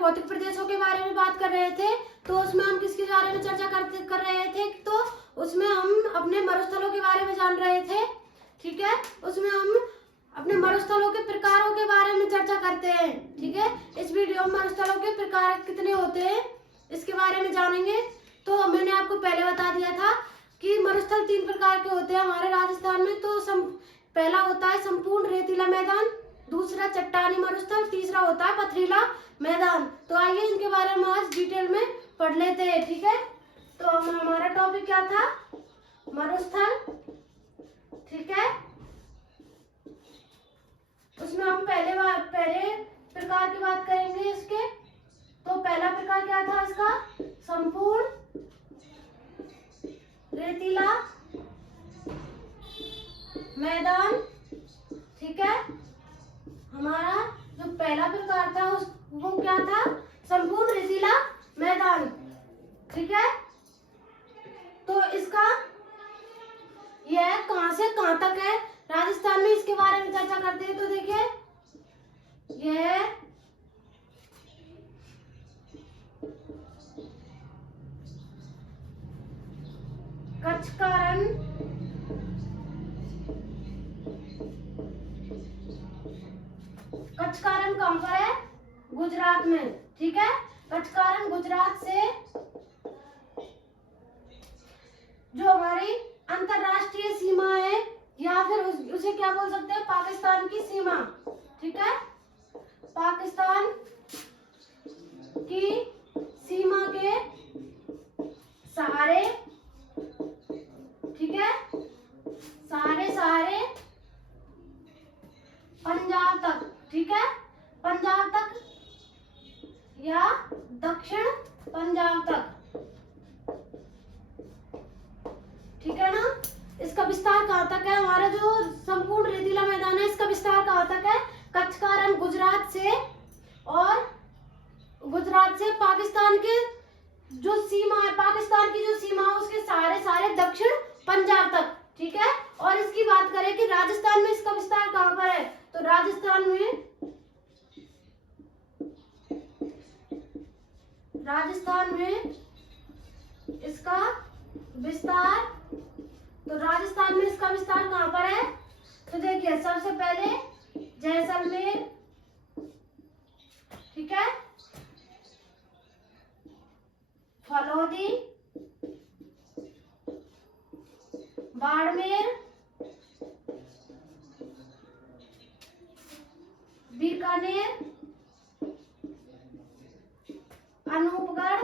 भौतिक प्रदेशों के बारे में बात कर रहे थे, तो उसमें हम किसके बारे में चर्चा कर रहे थे, तो उसमें हम अपने मरुस्थलों के बारे में जान रहे थे। ठीक है, उसमें हम अपने मरुस्थलों के प्रकारों के बारे में चर्चा करते हैं। ठीक है, इस वीडियो में मरुस्थलों के प्रकार कितने होते हैं इसके बारे में जानेंगे। तो मैंने आपको पहले बता दिया था कि मरुस्थल 3 प्रकार के होते हैं हमारे राजस्थान में। तो पहला होता है संपूर्ण रेतीला मैदान, दूसरा चट्टानी मरुस्थल, तीसरा होता है पथरीला मैदान। तो आइए इनके बारे में आज डिटेल में पढ़ लेते हैं। ठीक है, तो हमारा टॉपिक क्या था, मरुस्थल। ठीक है, उसमें हम पहले प्रकार की बात करेंगे इसके। तो पहला प्रकार क्या था इसका, संपूर्ण रेतीला मैदान। ठीक है, हमारा जो पहला प्रकार था वो क्या था, संपूर्ण रेतीला मैदान। ठीक है, तो इसका यह कहां से कहां तक है राजस्थान में, इसके बारे में चर्चा करते हैं। तो देखिए, यह कच्छ का रण, कच्छ का रण कहां पर है, गुजरात में। ठीक है, कच्छ का रण गुजरात से जो हमारी अंतरराष्ट्रीय सीमा है, या फिर उसे क्या बोल सकते हैं, पाकिस्तान की सीमा। ठीक है, पाकिस्तान की सीमा के सहारे, ठीक है, सहारे पंजाब तक। ठीक है, पंजाब तक या दक्षिण पंजाब तक। ठीक है ना, इसका विस्तार कहां तक है, हमारा जो संपूर्ण रेतीला मैदान है इसका विस्तार कहां तक है, कच्छ का रण गुजरात से, और गुजरात से पाकिस्तान के जो सीमा है, पाकिस्तान की जो सीमा है उसके सारे दक्षिण पंजाब तक। ठीक है, और इसकी बात करें कि राजस्थान में इसका विस्तार कहां पर है, तो राजस्थान में इसका विस्तार, तो राजस्थान में इसका विस्तार कहां पर है, तो देखिए सबसे पहले जैसलमेर, ठीक है, फलौदी, बाड़मेर, बीकानेर, अनूपगढ़,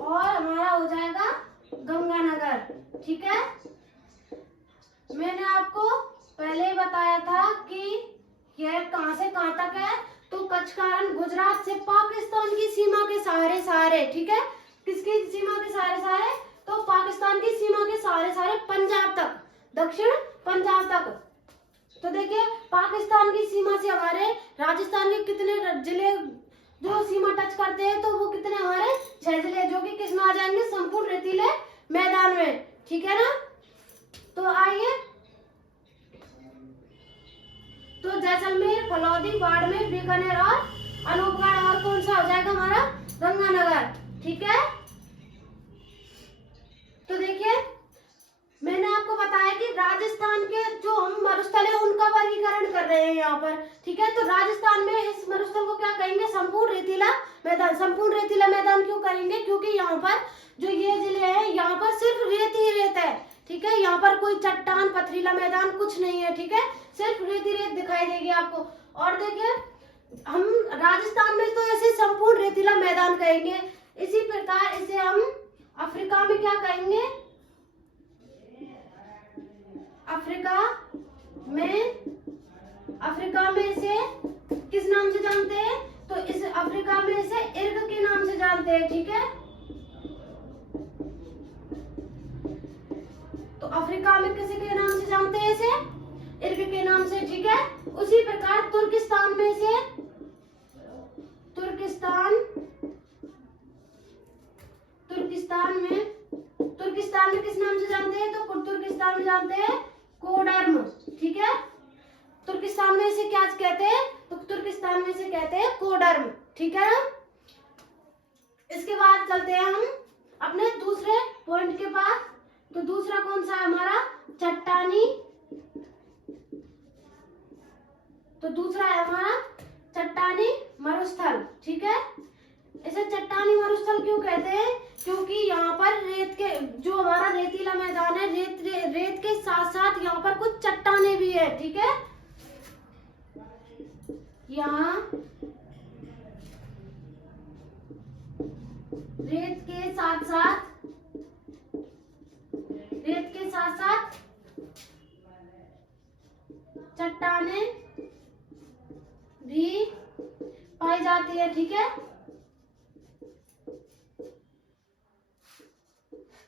और हमारा हो जाएगा गंगानगर। ठीक है, मैंने आपको पहले ही बताया था कि यह कहां से कहां तक है, तो कच्छ का रण गुजरात से पाकिस्तान की सीमा के सहारे। ठीक है, किसकी सीमा के सहारे, तो पाकिस्तान की सीमा के सहारे पंजाब तक, दक्षिण पंजाब तक। तो देखिए, पाकिस्तान की सीमा से हमारे राजस्थान के कितने जिले जो सीमा टच करते हैं, तो वो कितने, हमारे 6 जिले, जो कि किस में आ जाएंगे, संपूर्ण रेतीले मैदान में। ठीक है ना, तो आइए, तो जैसलमेर, फलौदी, बाड़मेर, बीकानेर और अनूपगढ़, और कौन सा हो जाएगा हमारा, गंगानगर। ठीक है, तो देखिए मैंने आपको बताया कि राजस्थान के जो हम मरुस्थल है उनका वर्गीकरण कर रहे हैं यहाँ पर। ठीक है, तो राजस्थान में इस मरुस्थल को क्या कहेंगे, संपूर्ण रेतीला मैदान। संपूर्ण रेतीला मैदान क्यों करेंगे, क्योंकि यहाँ पर जो ये जिले हैं यहाँ पर सिर्फ रेत ही रेत है। ठीक है, यहाँ पर कोई चट्टान पथरीला मैदान कुछ नहीं है। ठीक है, सिर्फ रेत ही रेत दिखाई देगी आपको। और देखिए, हम राजस्थान में तो ऐसे संपूर्ण रेतीला मैदान कहेंगे, इसी प्रकार इसे हम अफ्रीका में क्या कहेंगे, अफ्रीका में इसे किस नाम से जानते हैं, तो इस अफ्रीका में इसे इर्ग के नाम से जानते हैं। ठीक है, तो अफ्रीका में किसी के नाम से जानते हैं इसे, इर्ग के नाम से। ठीक है, उसी प्रकार तुर्किस्तान में इसे तुर्किस्तान में किस नाम से जानते हैं, तो तुर्किस्तान में जानते हैं कोडर्म। ठीक है, तुर्किस्तान में इसे क्या कहते हैं, तो तुर्किस्तान तुर्किस्तान में इसे कहते हैं कोडर्म, ठीक है ना। इसके बाद चलते हैं हम अपने दूसरे पॉइंट के पास। तो दूसरा कौन सा है हमारा, चट्टानी। तो दूसरा है हमारा चट्टानी मरुस्थल, ठीक है। इसे चट्टानी मरुस्थल क्यों कहते हैं, क्योंकि यहाँ पर रेत के, जो हमारा रेतीला मैदान है, रेत के साथ साथ यहाँ पर कुछ चट्टाने भी है, ठीक है। यहाँ रेत के साथ साथ चट्टाने भी पाई जाती है, ठीक है।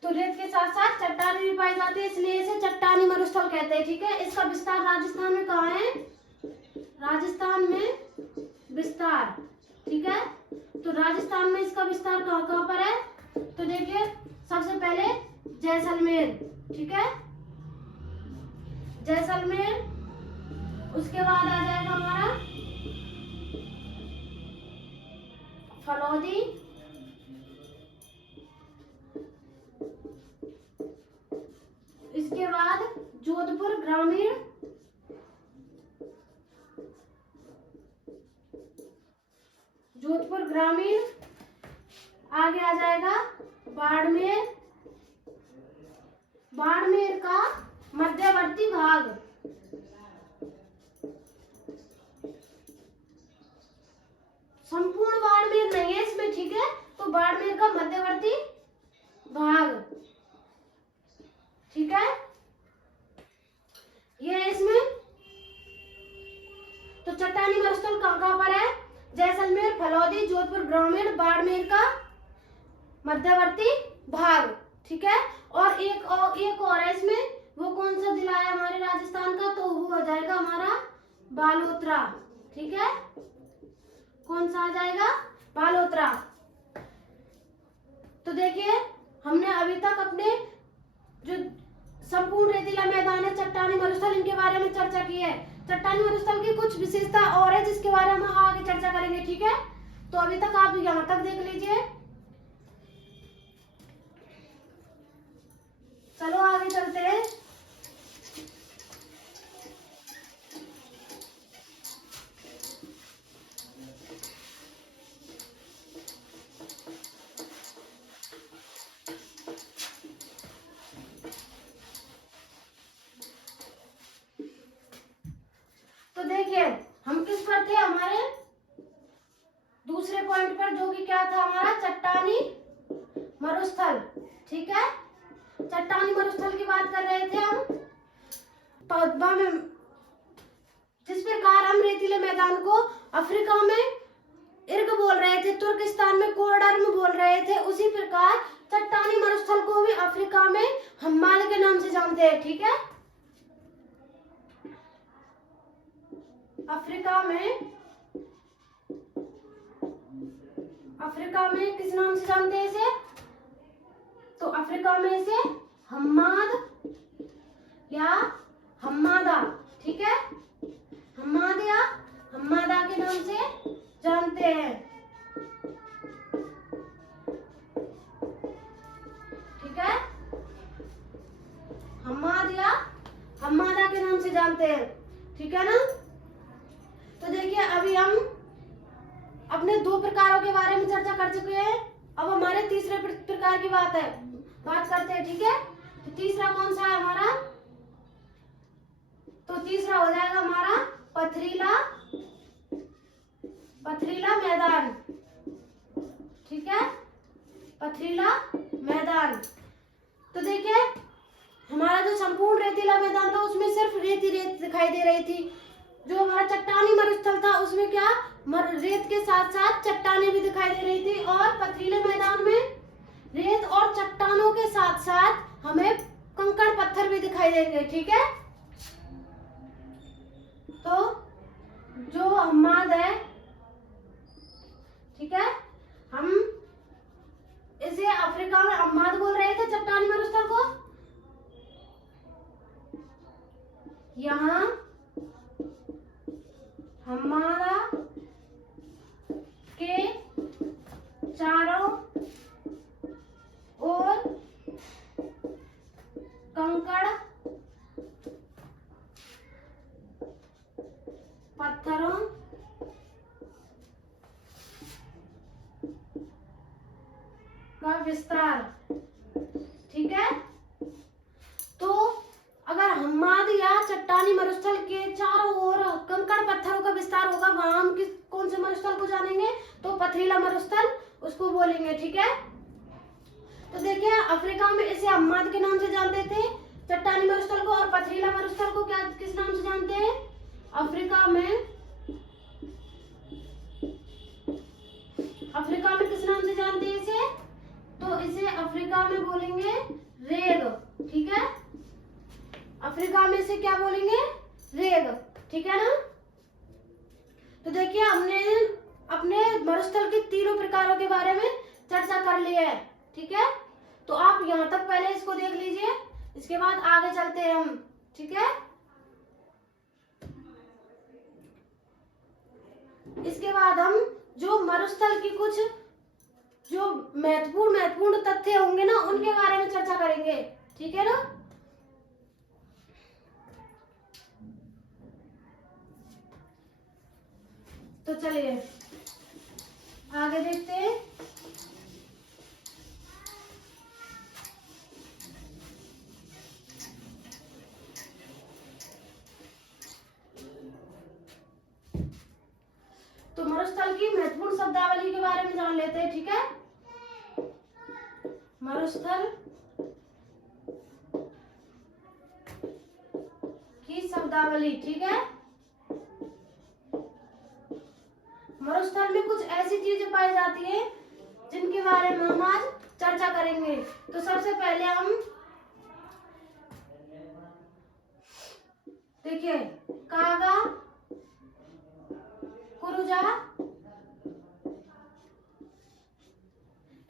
तो रेत के साथ साथ चट्टाने भी पाई जाती है, इसलिए इसे चट्टानी मरुस्थल कहते हैं, ठीक है। इसका विस्तार राजस्थान में कहाँ है, राजस्थान में विस्तार, ठीक है। तो राजस्थान में इसका विस्तार कहाँ कहाँ पर है, तो देखिए सबसे पहले जैसलमेर, ठीक है, जैसलमेर। उसके बाद आ जाएगा हमारा फलौदी, इसके बाद जोधपुर ग्रामीण, जोधपुर ग्रामीण। आगे आ जाएगा बाड़मेर, बाड़मेर का मध्यवर्ती भाग, संपूर्ण बाड़मेर नहीं है इसमें, ठीक है। तो बाड़मेर का मध्यवर्ती भाग, ठीक है, ये है इसमें। तो चट्टानी मरुस्थल कहाँ कहाँ पर है, जैसलमेर, फलौदी, जोधपुर ग्रामीण, बाड़मेर का मध्यवर्ती भाग, ठीक है। और एक और है इसमें, वो कौन सा जिला है हमारे राजस्थान का, तो वो हो जाएगा हमारा बालोतरा, ठीक है। कौन सा आ जाएगा, बालोतरा। तो देखिए हमने अभी तक अपने जो संपूर्ण रेतीला मैदान है, चट्टानी मरुस्थल, इनके बारे में चर्चा की है। चट्टानी मरुस्थल की कुछ विशेषता और है जिसके बारे में हम आगे चर्चा करेंगे, ठीक है। तो अभी तक आप यहाँ तक देख लीजिए, चलो आगे चलते हैं। तो देखिए हम किस पर थे, हमारे दूसरे पॉइंट पर, जो कि क्या था हमारा, चट्टानी मरुस्थल, ठीक है। चट्टानी मरुस्थल की बात कर रहे थे हम। पद्मा में जिस प्रकार हम रेतीले मैदान को अफ्रीका में इर्ग बोल रहे थे, तुर्किस्तान में कोडर्म बोल रहे थे, उसी प्रकार चट्टानी मरुस्थल को भी अफ्रीका में हम्माद के नाम से जानते हैं, ठीक है। अफ्रीका में किस नाम से जानते हैं इसे, तो अफ्रीका में इसे हम्माद या हम्मादा, ठीक है, हम्माद या हम्मादा के नाम से जानते हैं, ठीक है। हम्माद या हम्मादा के नाम से जानते हैं, ठीक है ना। तो देखिए अभी हम अपने दो प्रकारों के बारे में चर्चा कर चुके हैं। अब हमारे तीसरे प्रकार की बात करते हैं, ठीक है। तो तीसरा कौन सा है हमारा, तो तीसरा हो जाएगा हमारा पथरीला मैदान, ठीक है, पथरीला मैदान। तो देखिए हमारा जो संपूर्ण रेतीला मैदान था उसमें सिर्फ रेत ही रेत दिखाई दे रही थी। जो हमारा चट्टानी मरुस्थल था उसमें क्या, रेत के साथ साथ चट्टानें भी दिखाई दे रही थी, और पथरीले मैदान में रेत और चट्टानों के साथ साथ हमें कंकड़ पत्थर भी दिखाई देंगे, ठीक है। तो जो हम्माद है, ठीक है, हम इसे अफ्रीका में हम्माद बोल रहे थे चट्टानी मरुस्थल को। यहाँ हम्मादा चारों ओर कंकड़ पत्थरों का विस्तार। ठीक है, तो अगर हम्माद या चट्टानी मरुस्थल के चारों ओर कंकड़ पत्थरों का विस्तार होगा, वहां हम कौन से मरुस्थल को जानेंगे? तो पथरीला मरुस्थल उसको बोलेंगे। ठीक है, तो देखिए अफ्रीका में इसे हम्माद के नाम से जानते थे, चट्टानी मरुस्थल को, और पथरीला मरुस्थल को क्या किस नाम से जानते हैं? अफ्रीका में किस नाम से जानते हैं इसे? तो इसे अफ्रीका में बोलेंगे रेग। ठीक है, अफ्रीका में इसे क्या बोलेंगे? रेग। ठीक है ना। तो देखिए हमने अपने मरुस्थल के तीनों प्रकारों के बारे में चर्चा कर ली है। ठीक है, तो आप यहाँ तक पहले इसको देख लीजिए, इसके बाद आगे चलते हैं हम। ठीक है, इसके बाद हम जो मरुस्थल की कुछ जो महत्वपूर्ण तथ्य होंगे ना, उनके बारे में चर्चा करेंगे। ठीक है ना। तो चलिए आगे देखते हैं। तो मरुस्थल की महत्वपूर्ण शब्दावली के बारे में जान लेते हैं। ठीक है, मरुस्थल की शब्दावली। ठीक है, मरुस्थल में कुछ ऐसी चीजें पाई जाती है जिनके बारे में हम आज चर्चा करेंगे। तो सबसे पहले हम देखिए कागा, कुरुजा,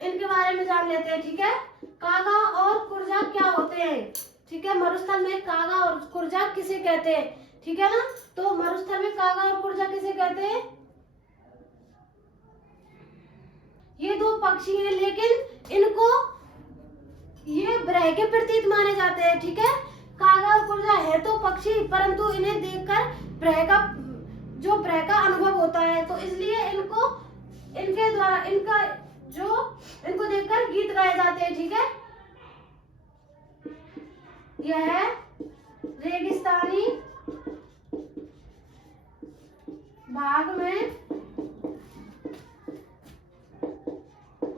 इनके बारे में जान लेते हैं। ठीक है, कागा और कुर्जा क्या होते हैं? ठीक है, मरुस्थल में कागा और कुर्जा किसे कहते हैं? ठीक है ना। तो मरुस्थल में कागा और कुर्जा किसे कहते हैं? ये दो पक्षी हैं, लेकिन इनको ये ग्रह के प्रतीक माने जाते हैं। ठीक है, कागा और कुर्जा है तो पक्षी, परंतु इन्हें देखकर ग्रह का अनुभव होता है, तो इसलिए इनके द्वारा इनको देखकर गीत गाए जाते हैं। ठीक है, यह रेगिस्तानी भाग में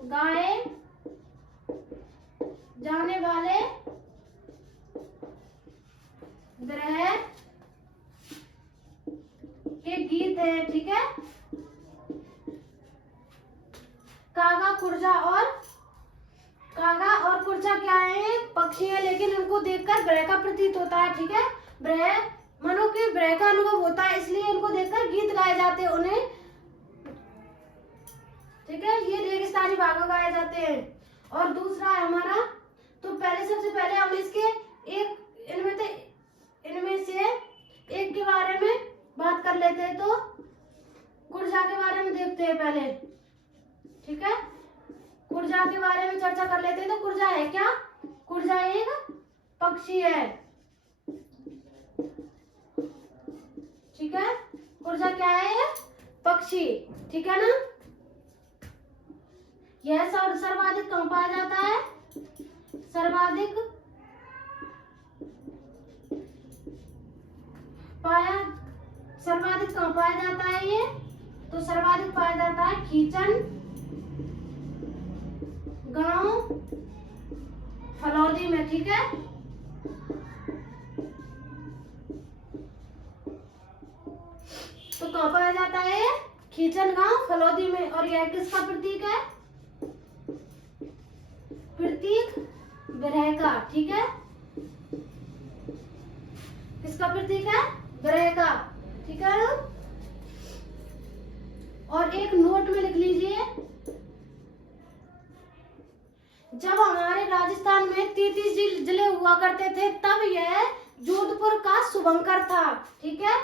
गाए जाने वाले ग्रह के गीत है। ठीक है, कागा और कुर्जा क्या है? पक्षी है, लेकिन उनको देखकर ग्रह का प्रतीत होता है। ठीक है, मनो के ग्रह का अनुभव होता है, इसलिए इनको देखकर गीत गाए जाते हैं उन्हें। ठीक है, ये रेगिस्तानी भाग में गाए जाते हैं। और दूसरा है हमारा, तो सबसे पहले हम इनमें से एक के बारे में बात कर लेते हैं। तो कुर्जा के बारे में देखते हैं पहले। ठीक है, कुर्जा के बारे में चर्चा कर लेते हैं। तो कुर्जा है क्या? कुर्जा एक पक्षी है। ठीक है, कुर्जा क्या है? पक्षी। ठीक है ना। यह सर्वाधिक कहाँ पाया जाता है? सर्वाधिक कहाँ पाया जाता है ये? तो सर्वाधिक पाया जाता है खींचन गांव फलौदी में। ठीक है, तो कहाँ पाया जाता है? खींचन गांव फलौदी में। और यह किसका प्रतीक है? प्रतीक ग्रह का। ठीक है, किसका प्रतीक है? ग्रह का। ठीक है ना। और एक नोट में लिख लीजिए, जब हमारे राजस्थान में 33 जिले हुआ करते थे, तब यह जोधपुर का शुभंकर था। ठीक है,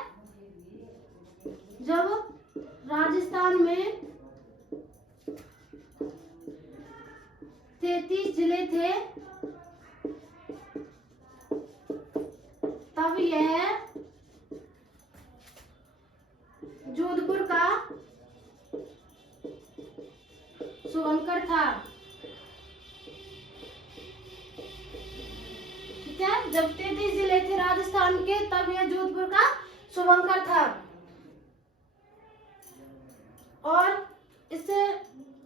जब राजस्थान में 33 जिले थे तब यह जोधपुर का शुभंकर था। ठीक है, जब 33 जिले थे राजस्थान के तब यह जोधपुर का शुभंकर था। और इससे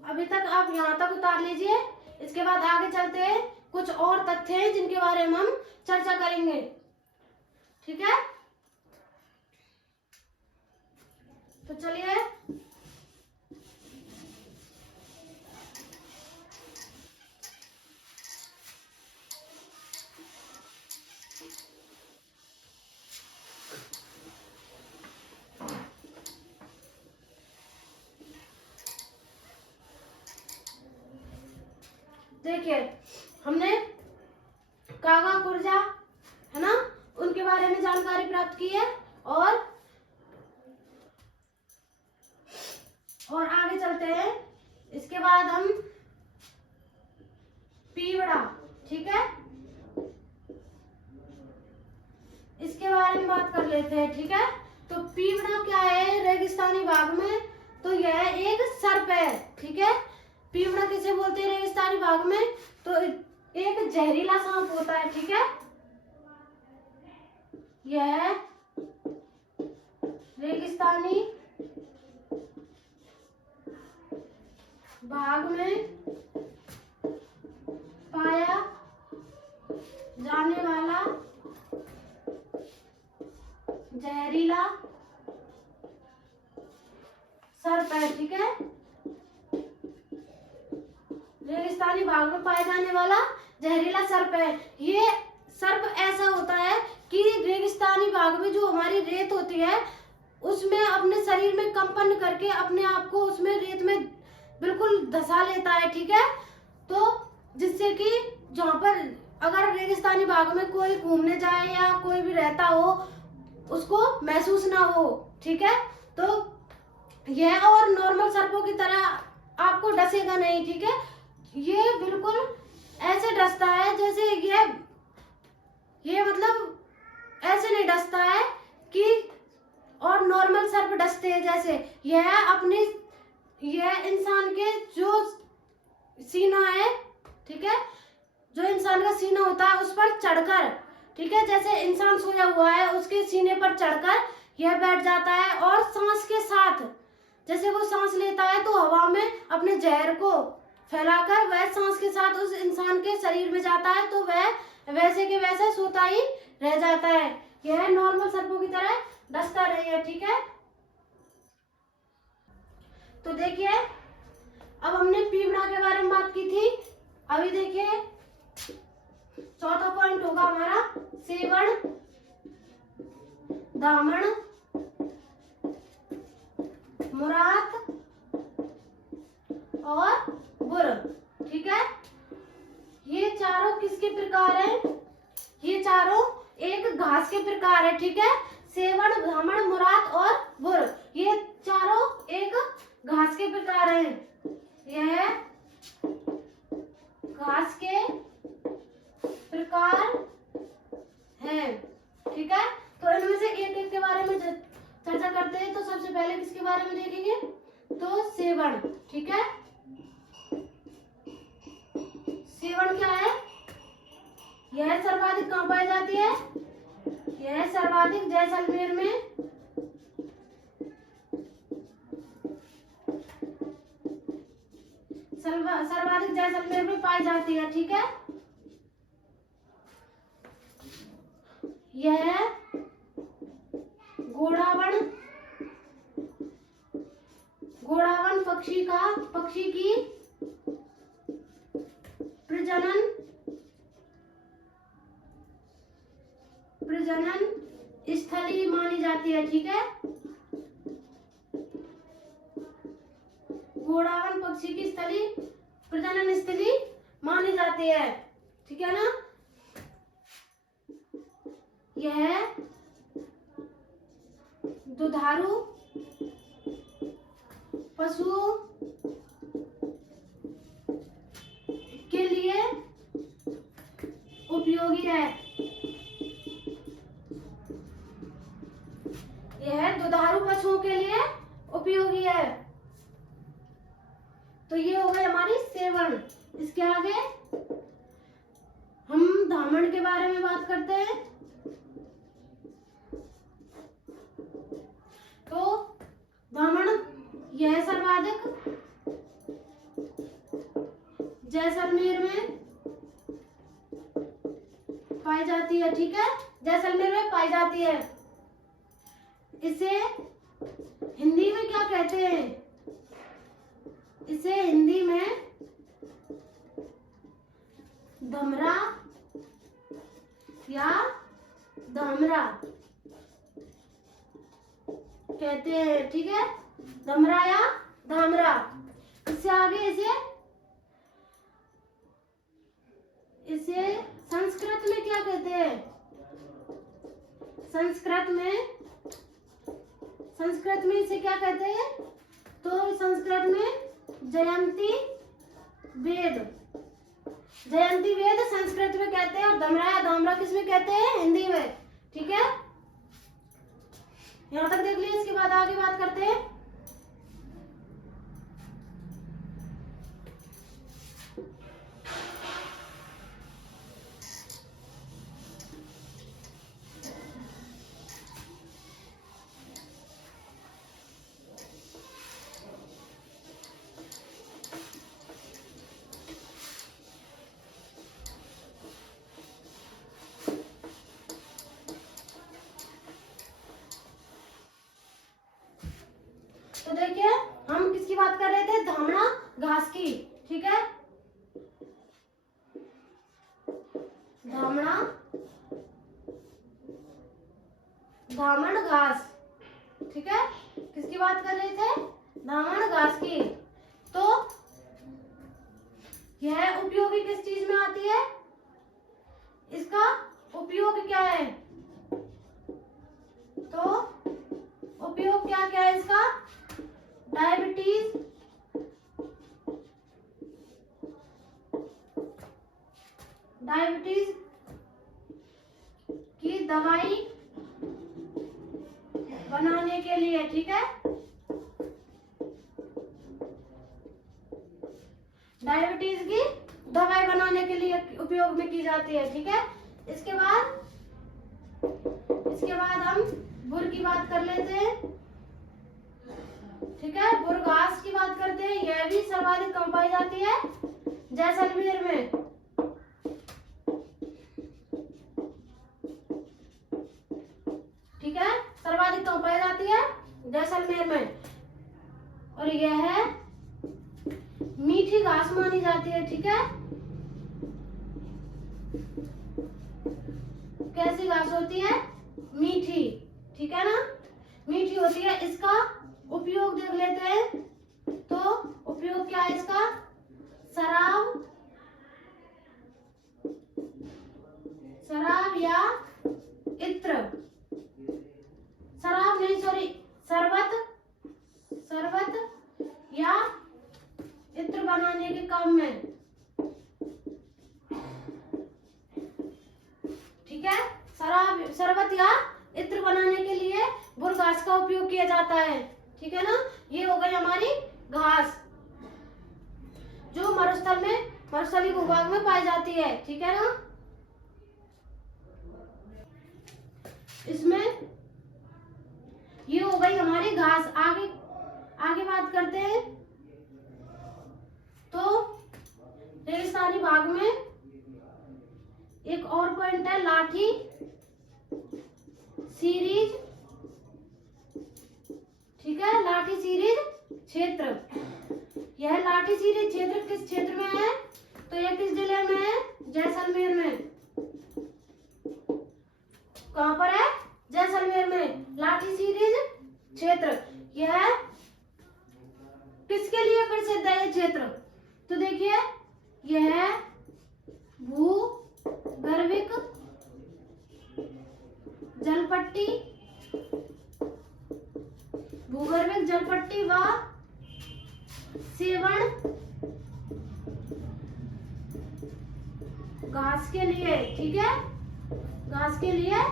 अभी तक आप यहाँ तक उतार लीजिए। इसके बाद आगे चलते हैं, कुछ और तथ्य हैं जिनके बारे में हम चर्चा करेंगे। ठीक है, तो चलिए देखिए, हमने कागा कुर्जा है ना, उनके बारे में जानकारी प्राप्त की है। और आगे चलते हैं। इसके बाद हम पीवड़ा, ठीक है, इसके बारे में बात कर लेते हैं। ठीक है, तो पीवड़ा क्या है रेगिस्तानी भाग में? तो यह एक सर्प है। ठीक है, पीवड़ा किसे बोलते हैं रेगिस्तानी भाग में? तो एक जहरीला सांप होता है। ठीक है, यह रेगिस्तानी भाग में पाया जाने वाला जहरीला सर्प है। ठीक है, रेगिस्तानी भाग में पाया जाने वाला जहरीला सर्प है। ये सर्प ऐसा होता है कि रेगिस्तानी भाग में जो हमारी रेत होती है उसमें अपने शरीर में कंपन करके अपने आप को उसमें रेत में बिल्कुल धसा लेता है। ठीक है, तो जिससे कि जहाँ पर अगर रेगिस्तानी भाग में कोई घूमने जाए या कोई भी रहता हो उसको महसूस ना हो। ठीक है, तो यह और नॉर्मल सर्पों की तरह आपको डसेगा नहीं। ठीक है, ये बिल्कुल ऐसे डसता है जैसे ये मतलब ऐसे नहीं डसता है कि और नॉर्मल सर्प डसते हैं जैसे। यह इंसान के जो सीना है, ठीक है, जो इंसान का सीना होता है उस पर चढ़कर, ठीक है, जैसे इंसान सोया हुआ है उसके सीने पर चढ़कर यह बैठ जाता है और सांस के साथ जैसे वो सांस लेता है तो हवा में अपने जहर को फैलाकर वह सांस के साथ उस इंसान के शरीर में जाता है, तो वह वैसे के वैसे सोता ही रह जाता है। यह नॉर्मल सर्पों की तरह डसता नहीं है। ठीक है, तो देखिए अब हमने पीवड़ा के बारे में बात की थी। अभी देखिए चौथा पॉइंट होगा हमारा सेवण, दामन, मुरात और बुर। ठीक है, ये चारों किसके प्रकार हैं? ये चारों एक घास के प्रकार है। ठीक है, सेवण, दामन, मुरात और बुर, ये चारों एक घास के प्रकार हैं। यह घास के प्रकार हैं। ठीक है, तो इनमें से एक एक के बारे में चर्चा करते हैं। तो सबसे पहले किसके बारे में देखेंगे? तो सेवण। ठीक है, सेवण क्या है? यह सर्वाधिक कहाँ पाई जाती है? यह सर्वाधिक जैसलमेर में सर्वाधिक जैसलमेर में पाई जाती है। ठीक है, यह घोड़ावन पक्षी की प्रजनन स्थली मानी जाती है। ठीक है, घोड़ावन पक्षी की प्रजनन स्थली मानी जाती है। ठीक है ना, यह दुधारू पशुओं के उपयोगी है। यह दुधारू पशुओं के लिए उपयोगी है। तो ये हो गई हमारी सेवण। इसके आगे हम धामण के बारे में बात करते हैं। तो धामण यह सर्वाधिक जैसलमेर में पाई जाती है। ठीक है, जैसलमेर में पाई जाती है। इसे हिंदी में क्या कहते हैं? इसे हिंदी में धमरा या धामरा कहते हैं। ठीक है, धमरा या धामरा। इससे आगे इसे संस्कृत में क्या कहते हैं? संस्कृत में इसे क्या कहते हैं? तो संस्कृत में जयंती वेद संस्कृत में कहते हैं, और धमरा या धामरा किस में कहते हैं? हिंदी में। ठीक है, यहां तक देख लीजिए। इसके बाद आगे बात करते हैं। तो देखिए, हम किसकी बात कर रहे थे? धामणा घास की। ठीक है, धामण घास। ठीक है, किसकी बात कर रहे थे? धामण घास की। तो यह उपयोगी किस चीज में आती है? इसका उपयोग क्या है? तो उपयोग क्या क्या है इसका? डायबिटीज की दवाई बनाने के लिए। ठीक है, डायबिटीज की दवाई बनाने के लिए उपयोग में की जाती है। ठीक है, इसके बाद हम गुड़ की बात कर लेते हैं। ठीक है, गुड़ घास की बात करते हैं। यह भी सर्वाधिक कम पाई जाती है जैसलमेर में। ठीक है, सर्वाधिक कम पाई जाती है जैसलमेर में, और यह मीठी घास मानी जाती है। ठीक है, कैसी घास होती है? मीठी। ठीक है ना, मीठी होती है। इसका उपयोग देख लेते हैं। तो उपयोग क्या है इसका? शराब या इत्र, शराब नहीं सॉरी शरबत या इत्र बनाने के काम में। ठीक है, शरबत या इत्र बनाने के लिए गुड़ घास का उपयोग किया जाता है। ठीक है ना, ये हो गई हमारी घास जो मरुस्थलीय भूभाग में पाई जाती है। ठीक है ना, इसमें ये हो गई हमारी घास। आगे बात करते हैं। तो रेगिस्तानी भाग में एक और पॉइंट है, लाठी सीरीज। ठीक है, लाठी सीरीज क्षेत्र। यह लाठी सीरीज क्षेत्र किस क्षेत्र में है? तो यह किस जिले में है? जैसलमेर में। कहां पर है? जैसलमेर में लाठी सीरीज क्षेत्र। यह किसके लिए प्रसिद्ध है ये क्षेत्र? तो देखिए, यह भूगर्भिक जलपट्टी व सेवण घास के लिए, ठीक है, घास के लिए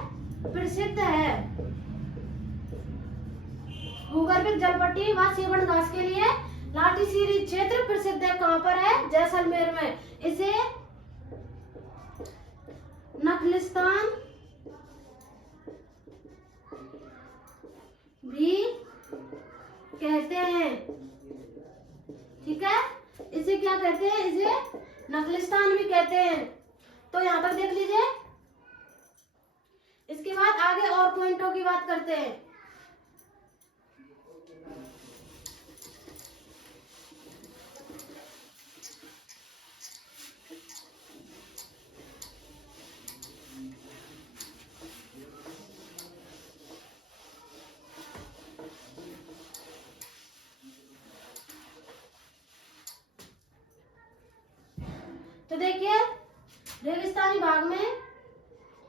प्रसिद्ध है। भूगर्भिक जलपट्टी व सीवण घास के लिए लाटीसीरी क्षेत्र प्रसिद्ध है। कहाँ पर है? जैसलमेर में। इसे नखलिस्तान भी कहते हैं, ठीक है। इसे क्या कहते हैं? इसे नखलिस्तान भी कहते हैं। तो यहाँ तक देख लीजिए। इसके बाद आगे और पॉइंटों की बात करते हैं। तो देखिए, रेगिस्तानी भाग में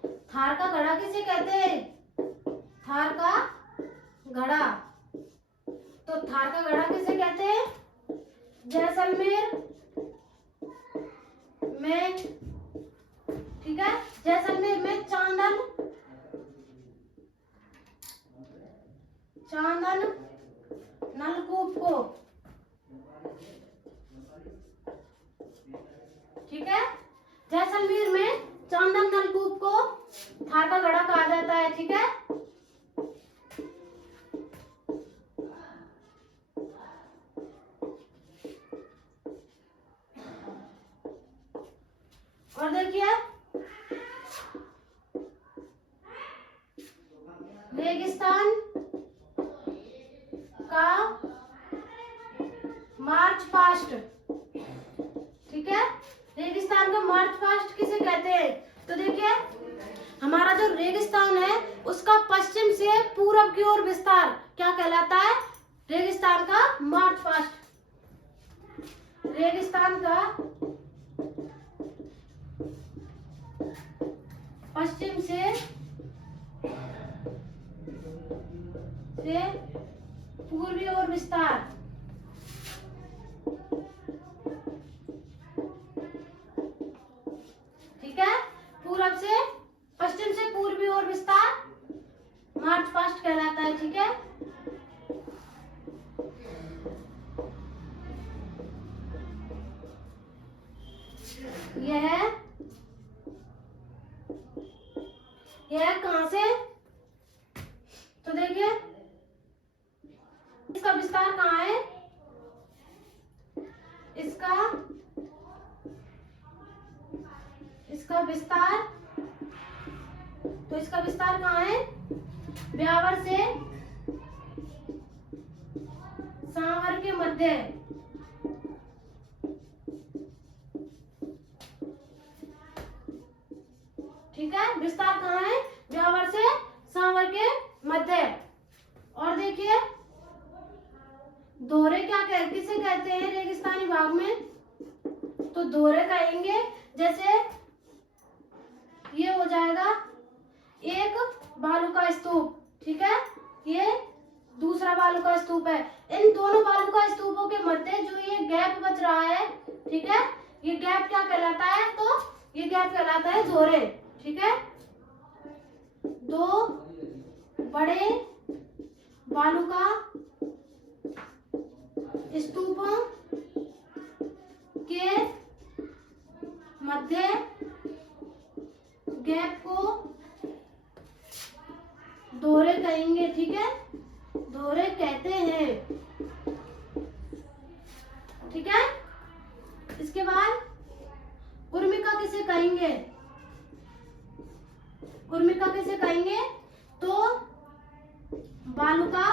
थार का घड़ा किसे कहते हैं? थार का घड़ा। तो थार का घड़ा किसे कहते हैं? जैसलमेर में, ठीक है, जैसलमेर में चांदन नलकूप को, ठीक है, जैसलमेर में चांदन नलकूप को थार का घड़ा कहा जाता है, ठीक है। और देखिए, रेगिस्तान का मार्च पास्ट, ठीक है, रेगिस्तान का मार्च पास्ट किसे कहते हैं? तो देखिए, हमारा जो रेगिस्तान है उसका पश्चिम से पूरब की ओर विस्तार क्या कहलाता है? रेगिस्तान का मार्च पास्ट। रेगिस्तान का पश्चिम से पूर्वी ओर विस्तार, ठीक है, पूरब से पश्चिम से पूर्वी ओर विस्तार मार्च पास्ट कहलाता है, ठीक है। यह कहां से? तो देखिए, इसका विस्तार कहाँ है? इसका विस्तार, तो इसका विस्तार कहाँ है? ब्यावर से सांवर के मध्य, ठीक है, विस्तार कहाँ है? ब्यावर से सांवर के मध्य। और देखिए, दोहरे किसे कहते हैं रेगिस्तानी भाग में? तो दोहरे कहेंगे, जैसे ये हो जाएगा एक बालू का स्तूप, ठीक है, ये दूसरा बालू का स्तूप है। इन दोनों बालू का स्तूपों के मध्य जो ये गैप बच रहा है, ठीक है, ये गैप क्या कहलाता है? तो ये गैप कहलाता है दोहरे, ठीक है। दो बड़े बालू का स्तूपों के मध्य गैप को दोहरे कहेंगे, ठीक है, दोहरे कहते हैं, ठीक है। इसके बाद उर्मिका किसे कहेंगे? उर्मिका किसे कहेंगे? तो बालू का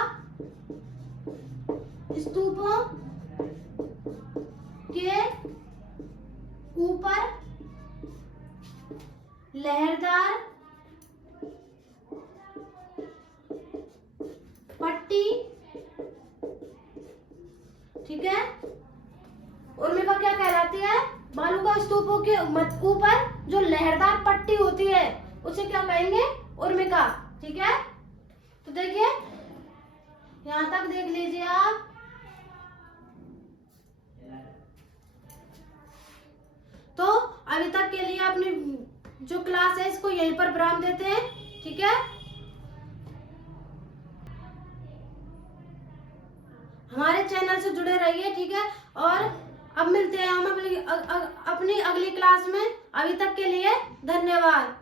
स्तूपों के ऊपर लहरदार पट्टी, ठीक है। उर्मिका क्या कहलाती है? बालू का स्तूपों के ऊपर जो लहरदार पट्टी होती है उसे क्या कहेंगे? उर्मिका, ठीक है। तो देखिए, यहां तक देख लीजिए आप। तो अभी तक के लिए आपने अपनी जो क्लास है इसको यहीं पर विराम देते हैं। ठीक है, हमारे चैनल से जुड़े रहिए। ठीक है, और अब मिलते हैं हम अपनी अगली क्लास में। अभी तक के लिए धन्यवाद।